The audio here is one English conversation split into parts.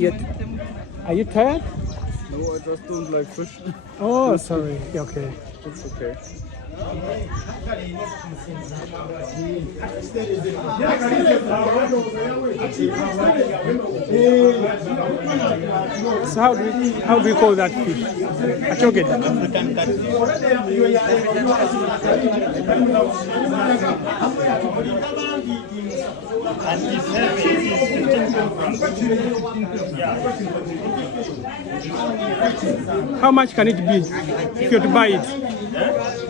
Are you tired? No, I just don't like fish. Oh, sorry. Okay. It's okay. So how do you call that fish? Achoget. And it's heavy, it is 15 kilograms. Yeah. How much can it be if you're to buy it?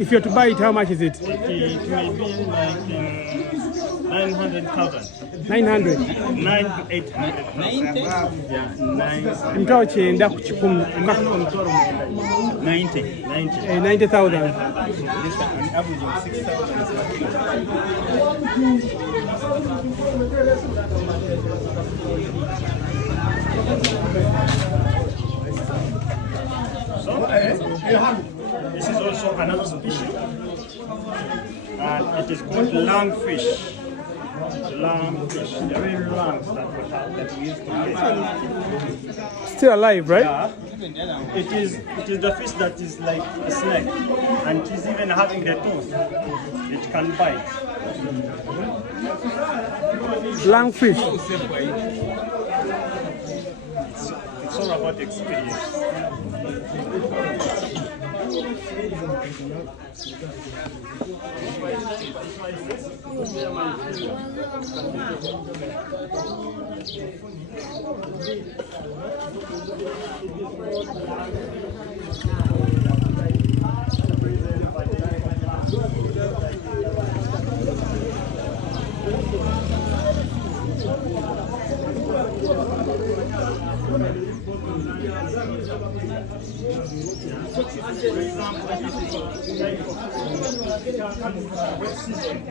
If you're to buy it, how much is it? It may be like 900,000. 900. 9 to 800. 90? Yeah, 9. Mtao chenda kuchikumi. 90. 90,000. Averaging 6,000. So, this is also another species, and it is called lungfish. Lungfish, the real lungs that we have, that we used to get. Still alive, right? Yeah. It is the fish that is like a snake, and it is even having the tooth. It can bite. Lungfish. It's all about experience.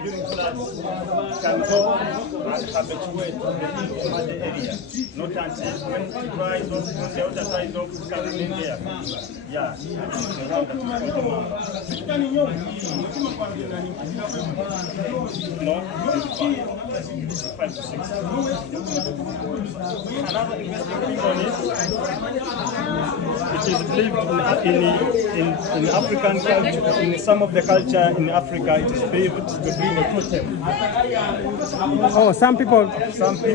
During floods, can go and habituate the area. Not until when it dries off, when the water dries off, coming in there. Yeah, no, 5 to 6. Another interesting thing on it is believed in African culture, in some of the culture in Africa, it is believed to be a totem. Oh, some people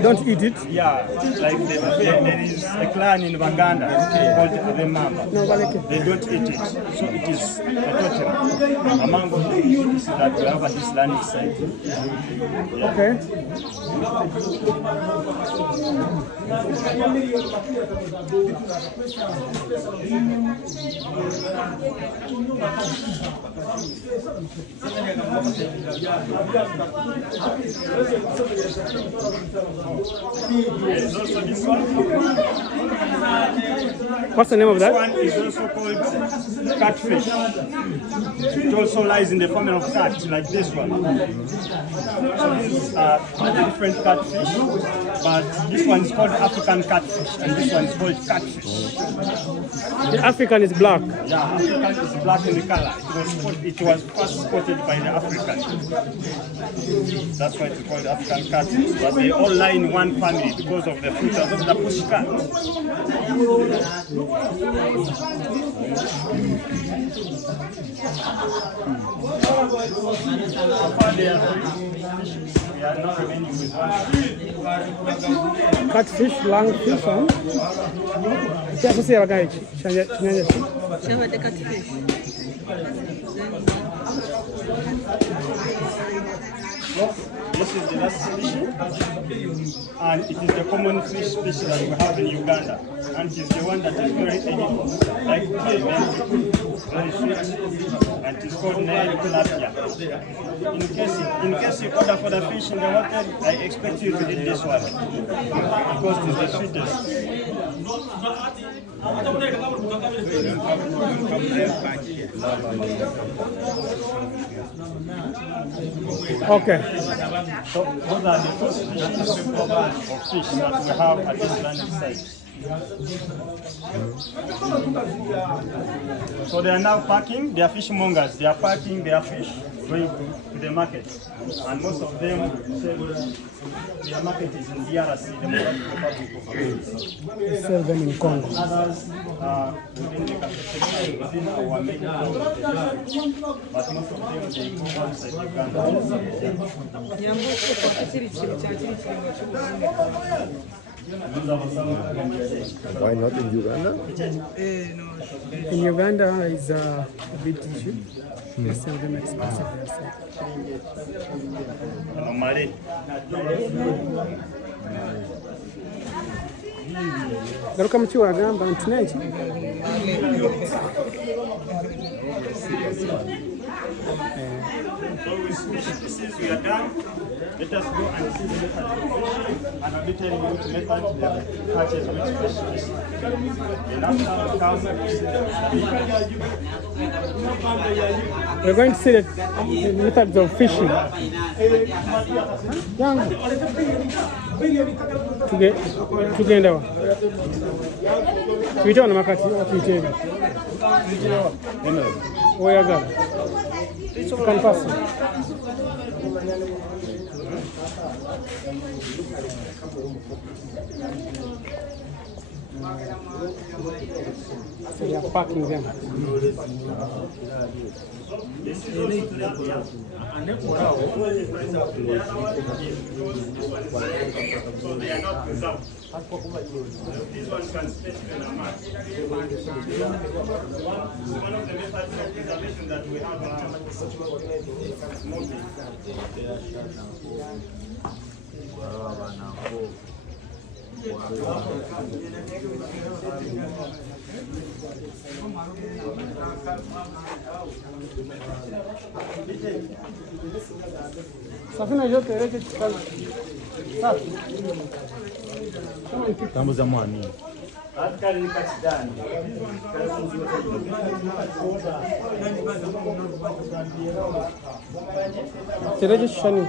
don't eat it. Yeah, like there is a clan in Uganda called the Mamba. They don't eat it, so it is a totem among all the species that we have at this landing site. Yeah. Okay. There's also this one. What's the name of that? This one is also called catfish. It also lies in the family of cat, like this one. So these are different catfish, but this one is called African catfish, and this one is called catfish. The African is black. Yeah, African is black in color. It was first spotted by the African. That's why it's called African catfish. But they all lie in one family because of the fruit of the bush cat. We are now remaining with one. Catfish, lungfish, huh? Kiasi si ragai chanya. Shall the catfish? This is the last species, and it is the common fish species that we have in Uganda, and it is the one that is very edible, like very sweet, and it is called Nile tilapia. In case you order for the fish in the hotel, I expect you to eat this one because it is the sweetest. Okay. So those are the two species of fish that we have at this landing site. So they are now packing, they are fishmongers, they are packing their fish going to the market. And most of them say their market is in DRC, Democratic Republic of Congo. They sell them in Congo. Others within the capital, within our main district, but most of them they go outside Uganda. Why not in Uganda? In Uganda is a big issue. They sell them expensively. Normally, Garuka mu kiwagamba nti neki so since we are done, let us go and see the method of fishing, and I'll be telling you which method they catches which fish. And after we come, we're going to see the methods of fishing. Yangu tugenda wa tuyite wano makati tuyite eri oyagala kanpasi so you're packing them. so they are not preserved. This one can stay in a mat. One of the methods of preservation that we have is smoking. Safina yote eleke chikala. Safi. Tambuza mwani. Tereje shani.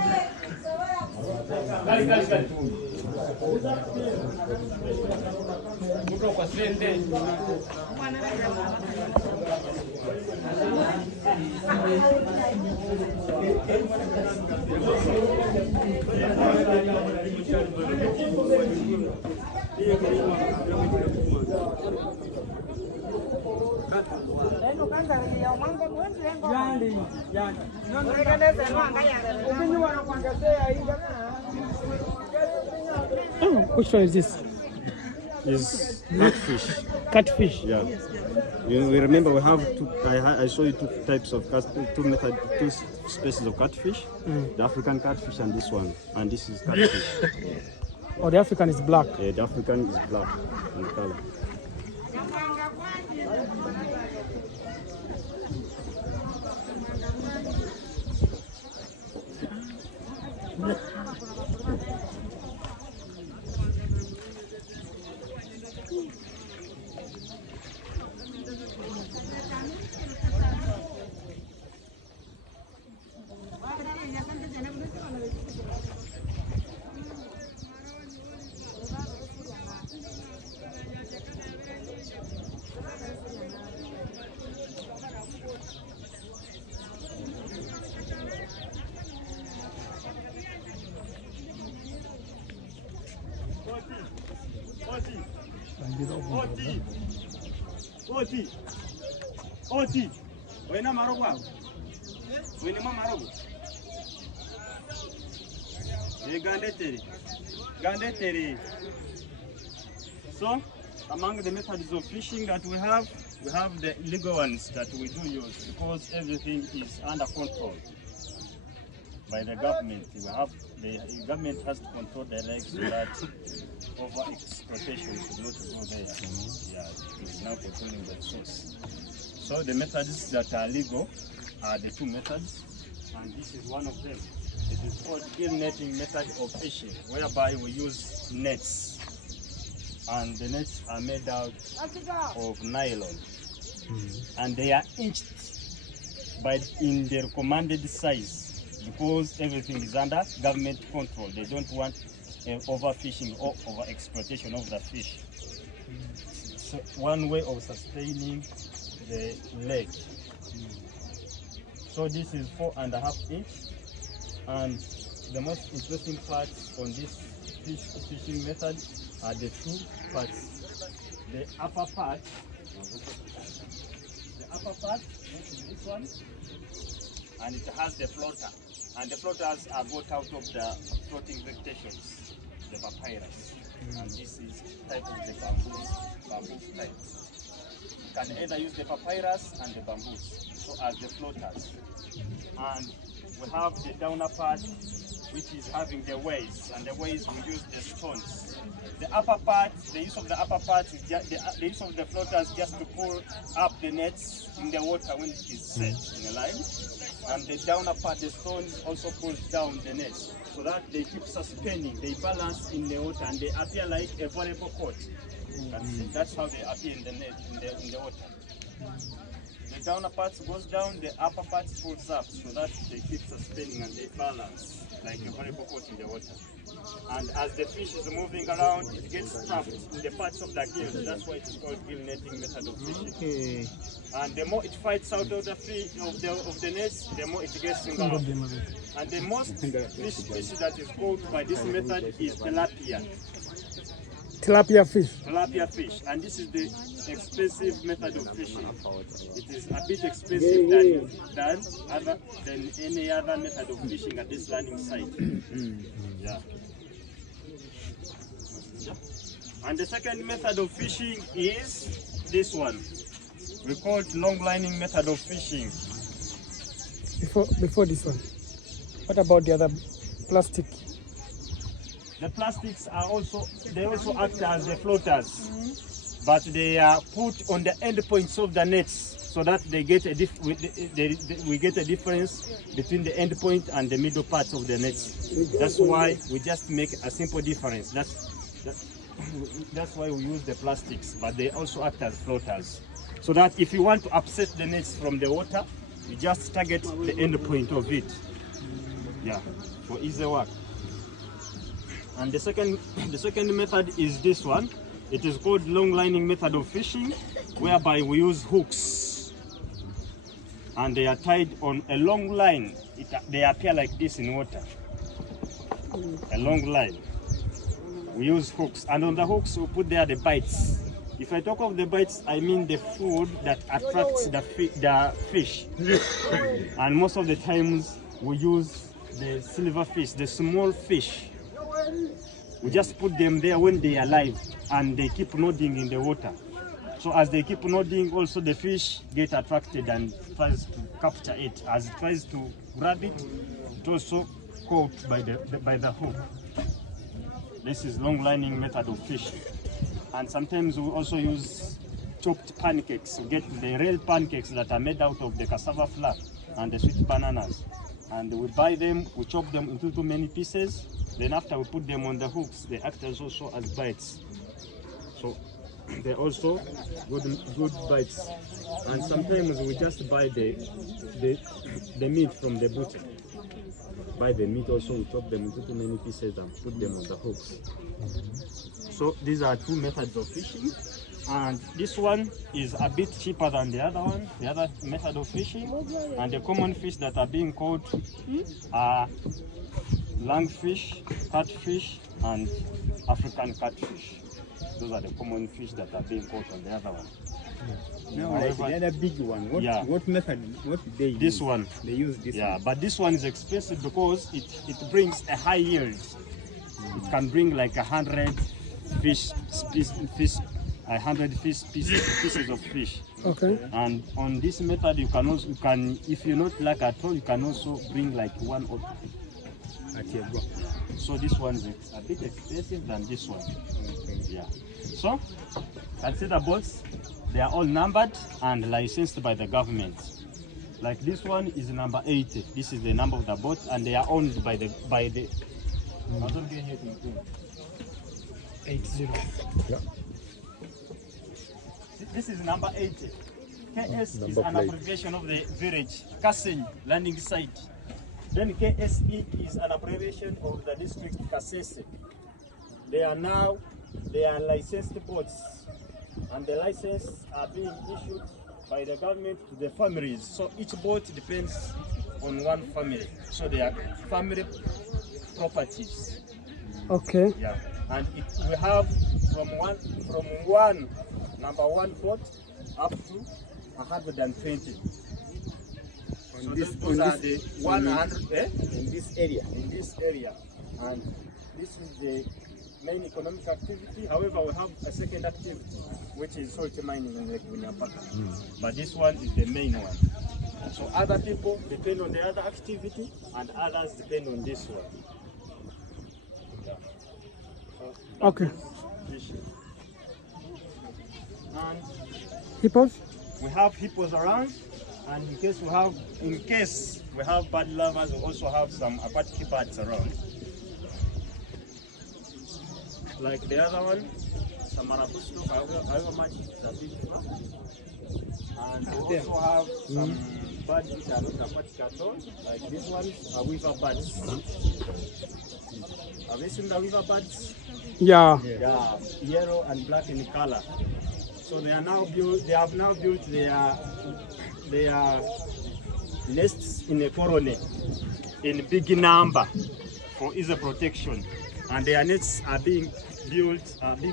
Which one is this? Is catfish. Catfish. Yeah. We remember we have two. I show you two types of two species of catfish. The African catfish and this one. And this is catfish. Oh, the African is black. Yeah, the African is black in color. Oti. Wena marogo hapo. Wena mama marogo. Gandetere. So, among the methods of fishing that we have the legal ones that we do use because everything is under control by the government. The government has to control the lakes so that over exploitation should not go there. Yeah, it's now controlling the source. So the methods that are legal are the two methods, and this is one of them. It is called gill netting method of fishing, whereby we use nets, and the nets are made out of nylon, and they are inched in their recommended size because everything is under government control. They don't want overfishing or over exploitation of the fish. one way of sustaining the leg. So this is 4.5 inch, and the most interesting parts on this fishing method are the two parts. The upper part, this is this one, and it has the floater, and the floaters are got out of the floating vegetations, the papyrus, and this is type of the bamboo type. You can either use the papyrus and the bamboos, so as the floaters. And we have the downer part, which is having the ways, and the ways we use the stones. The upper part, the use of the upper part is just the use of the floaters just to pull up the nets in the water when it is set in a line. And the downer part, the stones also pulls down the nets so that they keep suspending, they balance in the water, and they appear like a volleyball court. That's how they appear in the net, in the water. The downer part goes down, the upper part pulls up so that they keep suspending and they balance like a volleyball court in the water. And as the fish is moving around, it gets trapped in the parts of the gills. That's why it is called gill netting method of fishing. And the more it fights out of the fish of the nets, the more it gets involved. And the most fish species that is caught by this method is tilapia. Tilapia fish. Tilapia fish, and this is the expensive method of fishing. It is a bit expensive than any other method of fishing at this landing site. Yeah. And the second method of fishing is this one. We call it long lining method of fishing. Before this one, what about the other plastic? The plastics are also act as the floaters, but they are put on the end points of the nets so that they get we get a difference between the end point and the middle parts of the nets. That's why we just make a simple difference. That's why we use the plastics, but they also act as floaters. So that if you want to upset the nets from the water, you just target the end point of it. Yeah, for easy work. And the second method is this one. It is called long lining method of fishing, whereby we use hooks, and they are tied on a long line. They appear like this in water. A long line. We use hooks, and on the hooks we put there the bites. If I talk of the bites, I mean the food that attracts the fish. And most of the times we use the silver fish, the small fish. We just put them there when they are alive, and they keep nodding in the water. So as they keep nodding, also the fish get attracted and tries to capture it. As it tries to grab it, it also caught by the hook. This is long lining method of fishing. And sometimes we also use chopped pancakes. We get the real pancakes that are made out of the cassava flour and the sweet bananas. And we buy them, we chop them into too many pieces. Then after we put them on the hooks, they act also as bites. So they're also good bites. And sometimes we just buy the meat from the butcher. Buy the meat also, we chop them into too many pieces and put them on the hooks. So these are two methods of fishing. And this one is a bit cheaper than the other one, the other method of fishing. And the common fish that are being caught are lungfish, catfish, and African catfish. Those are the common fish that are being caught on the other one. No, however, the other big one. What method? What do they use? This one. They use this. Yeah, one. but this one is expensive because it brings a high yield. It can bring like 100 pieces of fish. Okay. And on this method, you can if you're not lucky at all, you can also bring like 1 or 2 at your go. So this one is a bit expensive than this one. Okay. Yeah. So consider boats. They are all numbered and licensed by the government. Like this one is number 80. This is the number of the boat, and they are owned by the 80. Yeah. This is number 80. KS is an abbreviation of the village Kasenyi landing site. Then KSE is an abbreviation of the district Kasenyi. They are licensed boats and the license are being issued by the government to the families. So each boat depends on one family. So they are family properties. Okay. Yeah, and we have from one number one boat up to 120. So those are the 100 In this area. in this area, and this is the main economic activity. However, we have a second activity, which is salt mining in Lake Bunyapaka. But this one is the main one. So other people depend on the other activity, and others depend on this one. Okay. Fishing. And Hippos? we have hippos around, and in case we have bird lovers, we also have some aquatic birds around. Like the other one, some maracusto, however much the big one. And we also have some birds which are not aquatic at all, like these ones are weaver birds. Have you seen the weaver birds? Yeah. Yeah, yellow and black in color. So they are now built. They have now built their nests in a colony in big number for easy protection, and their nests are being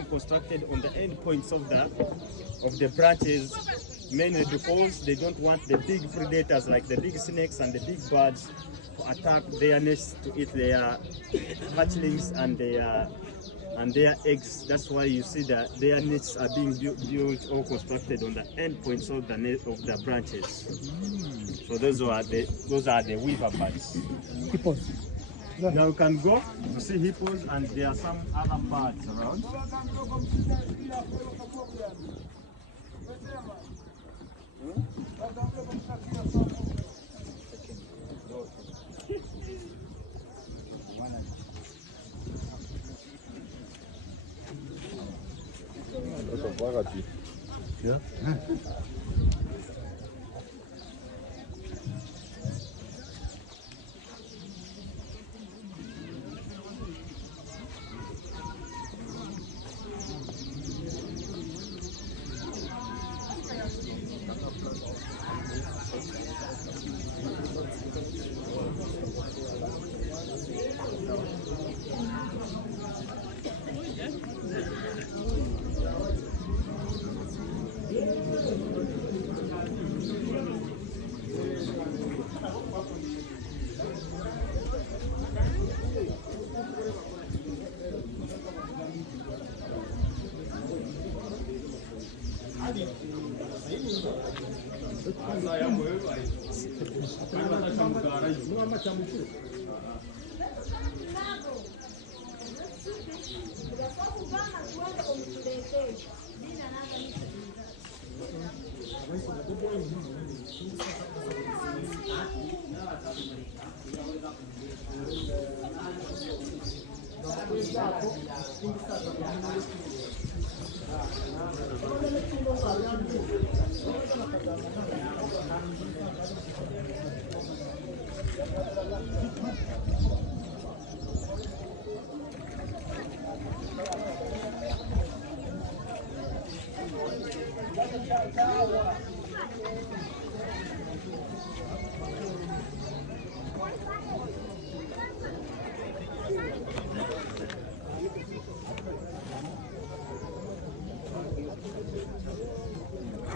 constructed on the end points of the branches, mainly because they don't want the big predators like the big snakes and the big birds to attack their nests to eat their hatchlings and their eggs. That's why you see that their nests are being built or constructed on the end points of the branches. So those are the weaver birds. Hippos. Now we can go to see hippos, and there are some other birds around.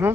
Huh?